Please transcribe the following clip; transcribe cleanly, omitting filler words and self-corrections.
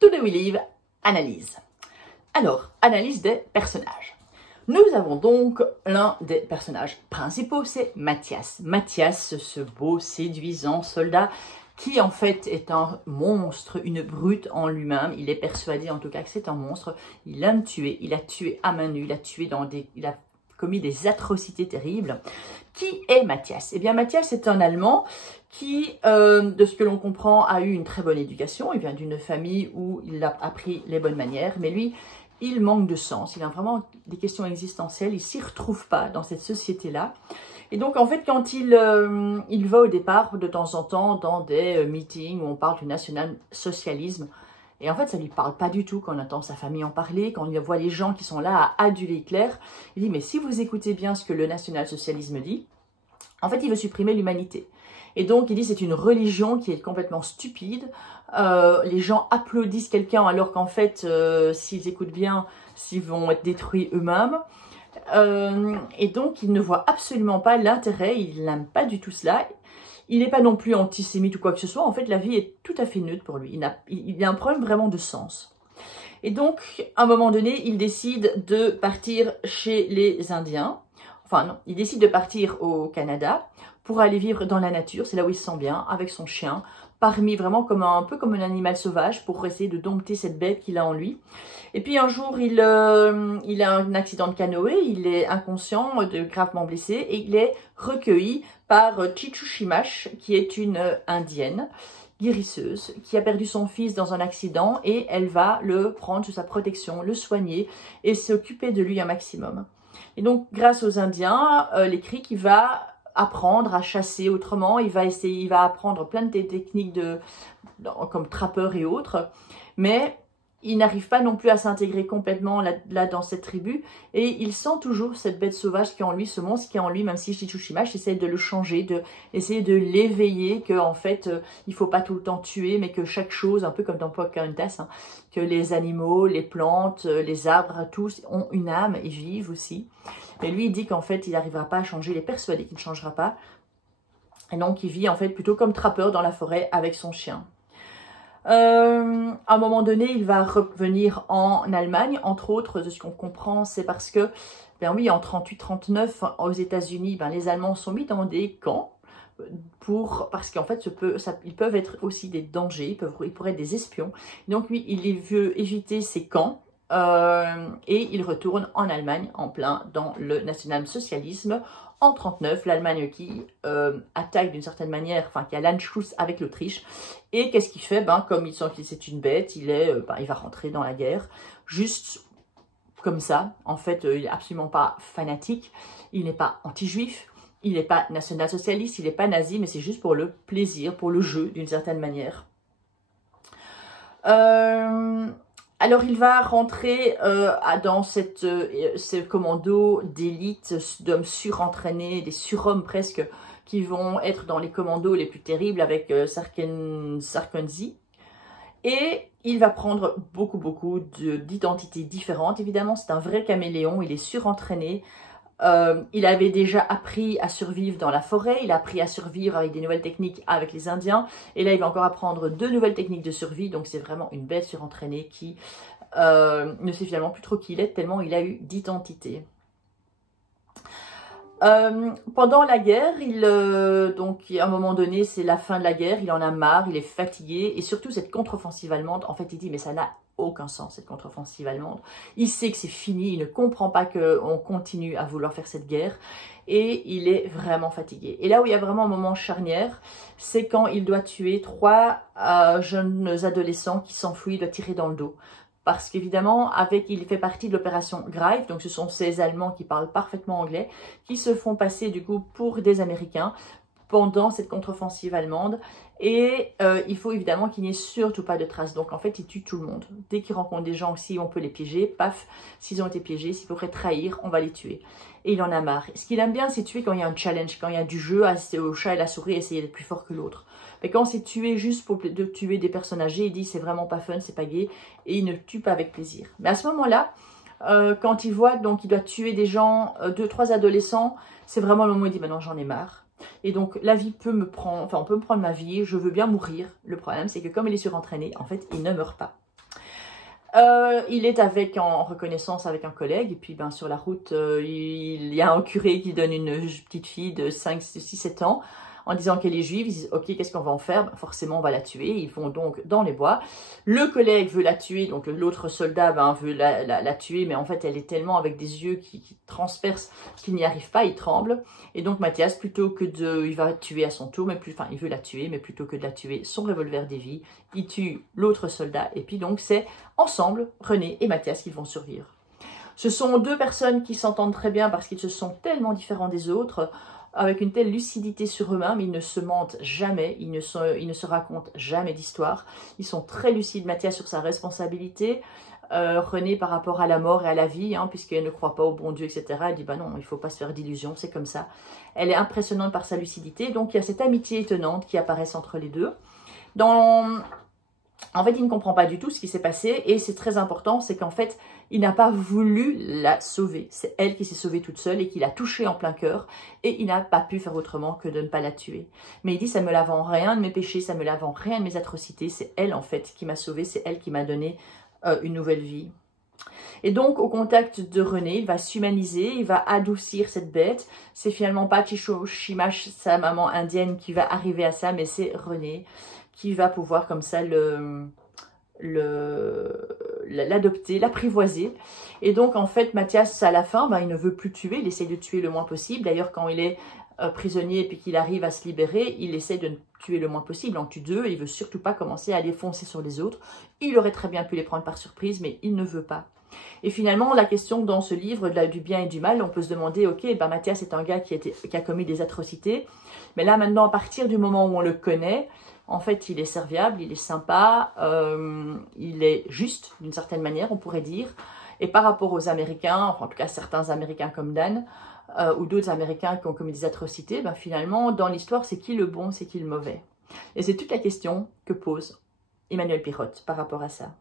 Today We Live, analyse. Alors, analyse des personnages. Nous avons donc l'un des personnages principaux, c'est Mathias. Mathias, ce beau, séduisant soldat qui en fait est un monstre, une brute en lui-même. Il est persuadé en tout cas que c'est un monstre. Il aime tuer, il a tué à main nue, il a commis des atrocités terribles. Qui est Mathias? Eh bien, Mathias est un Allemand qui, de ce que l'on comprend, a eu une très bonne éducation. Il vient d'une famille où il a appris les bonnes manières, mais lui, il manque de sens. Il a vraiment des questions existentielles. Il ne s'y retrouve pas dans cette société-là. Et donc, en fait, quand il va au départ, de temps en temps, dans des meetings où on parle du national-socialisme, et en fait, ça ne lui parle pas du tout quand on entend sa famille en parler, quand il voit les gens qui sont là à aduler Hitler. Il dit, mais si vous écoutez bien ce que le national-socialisme dit, en fait, il veut supprimer l'humanité. Et donc, il dit, c'est une religion qui est complètement stupide. Les gens applaudissent quelqu'un alors qu'en fait, s'ils écoutent bien, s'ils vont être détruits eux-mêmes. Et donc, il ne voit absolument pas l'intérêt, il n'aime pas du tout cela. Il n'est pas non plus antisémite ou quoi que ce soit. En fait, la vie est tout à fait neutre pour lui. Il a un problème vraiment de sens. Et donc, à un moment donné, il décide de partir chez les Indiens. Enfin, non, il décide de partir au Canada pour aller vivre dans la nature. C'est là où il se sent bien, avec son chien, parmi vraiment un peu comme un animal sauvage pour essayer de dompter cette bête qu'il a en lui. Et puis un jour, il a un accident de canoë, il est inconscient, gravement blessé, et il est recueilli par Chichuchimash, qui est une indienne guérisseuse, qui a perdu son fils dans un accident, et elle va le prendre sous sa protection, le soigner, et s'occuper de lui un maximum. Et donc, grâce aux Indiens, les Creeks, il va apprendre à chasser autrement, il va apprendre plein de techniques comme trappeur et autres, mais il n'arrive pas non plus à s'intégrer complètement là dans cette tribu, et il sent toujours cette bête sauvage qui est en lui, ce monstre qui est en lui, même si Chichuchimash essaie de le changer, essayer de l'éveiller, que en fait il faut pas tout le temps tuer, mais que chaque chose, un peu comme dans Pocahontas, hein, que les animaux, les plantes, les arbres, tous ont une âme et vivent aussi. Mais lui il dit qu'en fait il n'arrivera pas à changer, il est persuadé qu'il ne changera pas, et donc il vit en fait plutôt comme trappeur dans la forêt avec son chien. À un moment donné, il va revenir en Allemagne, entre autres, de ce qu'on comprend, c'est parce que, ben oui, en 38-39, aux États-Unis, ben, les Allemands sont mis dans des camps, parce qu'en fait, ils peuvent être aussi des dangers, ils pourraient être des espions. Donc lui, il veut éviter ces camps, et il retourne en Allemagne, en plein dans le national-socialisme, en 39, l'Allemagne qui attaque d'une certaine manière, enfin qui a l'Anschluss avec l'Autriche. Et qu'est-ce qu'il fait? Ben, comme il sent que c'est une bête, il va rentrer dans la guerre, juste comme ça. En fait, il n'est absolument pas fanatique, il n'est pas anti-juif, il n'est pas national-socialiste, il n'est pas nazi, mais c'est juste pour le plaisir, pour le jeu d'une certaine manière. Alors, il va rentrer dans ce commando d'élite, d'hommes surentraînés, des surhommes presque, qui vont être dans les commandos les plus terribles avec Sarkozy. Et il va prendre beaucoup d'identités différentes. Évidemment, c'est un vrai caméléon, il est surentraîné. Il avait déjà appris à survivre dans la forêt, il a appris à survivre avec des nouvelles techniques avec les Indiens, et là il va encore apprendre de nouvelles techniques de survie, donc c'est vraiment une bête surentraînée qui ne sait finalement plus trop qui il est, tellement il a eu d'identité. Pendant la guerre, donc à un moment donné, c'est la fin de la guerre, il en a marre, il est fatigué, et surtout cette contre-offensive allemande, en fait il dit mais ça n'a aucun sens cette contre-offensive allemande, il sait que c'est fini, il ne comprend pas qu'on continue à vouloir faire cette guerre, et il est vraiment fatigué. Et là où il y a vraiment un moment charnière, c'est quand il doit tuer 3 jeunes adolescents qui s'enfuient, il doit tirer dans le dos. Parce qu'évidemment, il fait partie de l'opération Greif, donc ce sont ces Allemands qui parlent parfaitement anglais, qui se font passer du coup pour des Américains pendant cette contre-offensive allemande. Et il faut évidemment qu'il n'y ait surtout pas de traces. Donc en fait, il tue tout le monde. Dès qu'il rencontre des gens aussi, on peut les piéger. Paf, s'ils ont été piégés, s'ils pourraient trahir, on va les tuer. Et il en a marre. Ce qu'il aime bien, c'est tuer quand il y a un challenge, quand il y a du jeu au chat et la souris, essayer d'être plus fort que l'autre. Mais quand c'est tuer juste pour tuer des personnes âgées, il dit c'est vraiment pas fun, c'est pas gay, et il ne tue pas avec plaisir. Mais à ce moment-là, quand il voit donc il doit tuer des gens, 2-3 adolescents, c'est vraiment le moment où il dit maintenant j'en ai marre. Et donc la vie peut me prendre, enfin on peut me prendre ma vie, je veux bien mourir. Le problème c'est que comme il est surentraîné, en fait il ne meurt pas. Il est en reconnaissance avec un collègue, et puis ben, sur la route, il y a un curé qui donne une petite fille de 5, 6, 7 ans, en disant qu'elle est juive. Ils disent, ok, qu'est-ce qu'on va en faire? Ben, forcément, on va la tuer. Ils vont donc dans les bois. Le collègue veut la tuer, donc l'autre soldat ben, veut la tuer, mais en fait, elle est tellement avec des yeux qui transpercent qu'il n'y arrive pas, il tremble. Et donc Mathias, plutôt que il va tuer à son tour, il veut la tuer, mais plutôt que de la tuer, son revolver dévie, il tue l'autre soldat, et puis donc c'est ensemble, René et Mathias, qui vont survivre. Ce sont deux personnes qui s'entendent très bien parce qu'ils se sont tellement différents des autres, avec une telle lucidité sur eux-mêmes, ils ne se mentent jamais, ils ne se racontent jamais d'histoire. Ils sont très lucides, Mathias sur sa responsabilité, René par rapport à la mort et à la vie, hein, puisqu'elle ne croit pas au bon Dieu, etc. Elle dit, bah non, il ne faut pas se faire d'illusions, c'est comme ça. Elle est impressionnante par sa lucidité, donc il y a cette amitié étonnante qui apparaît entre les deux. En fait, il ne comprend pas du tout ce qui s'est passé, et c'est très important, c'est qu'en fait, il n'a pas voulu la sauver. C'est elle qui s'est sauvée toute seule et qui l'a touchée en plein cœur, et il n'a pas pu faire autrement que de ne pas la tuer. Mais il dit, ça me lave en rien de mes péchés, ça me lave en rien de mes atrocités, c'est elle en fait qui m'a sauvée, c'est elle qui m'a donné une nouvelle vie. Et donc, au contact de René, il va s'humaniser, il va adoucir cette bête. C'est finalement pas Chishochimash, sa maman indienne, qui va arriver à ça, mais c'est René qui va pouvoir comme ça l'adopter, l'apprivoiser. Et donc, en fait, Mathias, à la fin, ben, il ne veut plus tuer, il essaie de tuer le moins possible. D'ailleurs, quand il est prisonnier et puis qu'il arrive à se libérer, il essaie de tuer le moins possible, en tue deux, et il veut surtout pas commencer à les foncer sur les autres. Il aurait très bien pu les prendre par surprise, mais il ne veut pas. Et finalement, la question dans ce livre du bien et du mal, on peut se demander, ok, ben Mathias est un gars qui a commis des atrocités, mais là maintenant, à partir du moment où on le connaît, en fait, il est serviable, il est sympa, il est juste, d'une certaine manière, on pourrait dire. Et par rapport aux Américains, enfin en tout cas certains Américains comme Dan, ou d'autres Américains qui ont commis des atrocités, ben finalement, dans l'histoire, c'est qui le bon, c'est qui le mauvais? Et c'est toute la question que pose Emmanuel Pirotte par rapport à ça.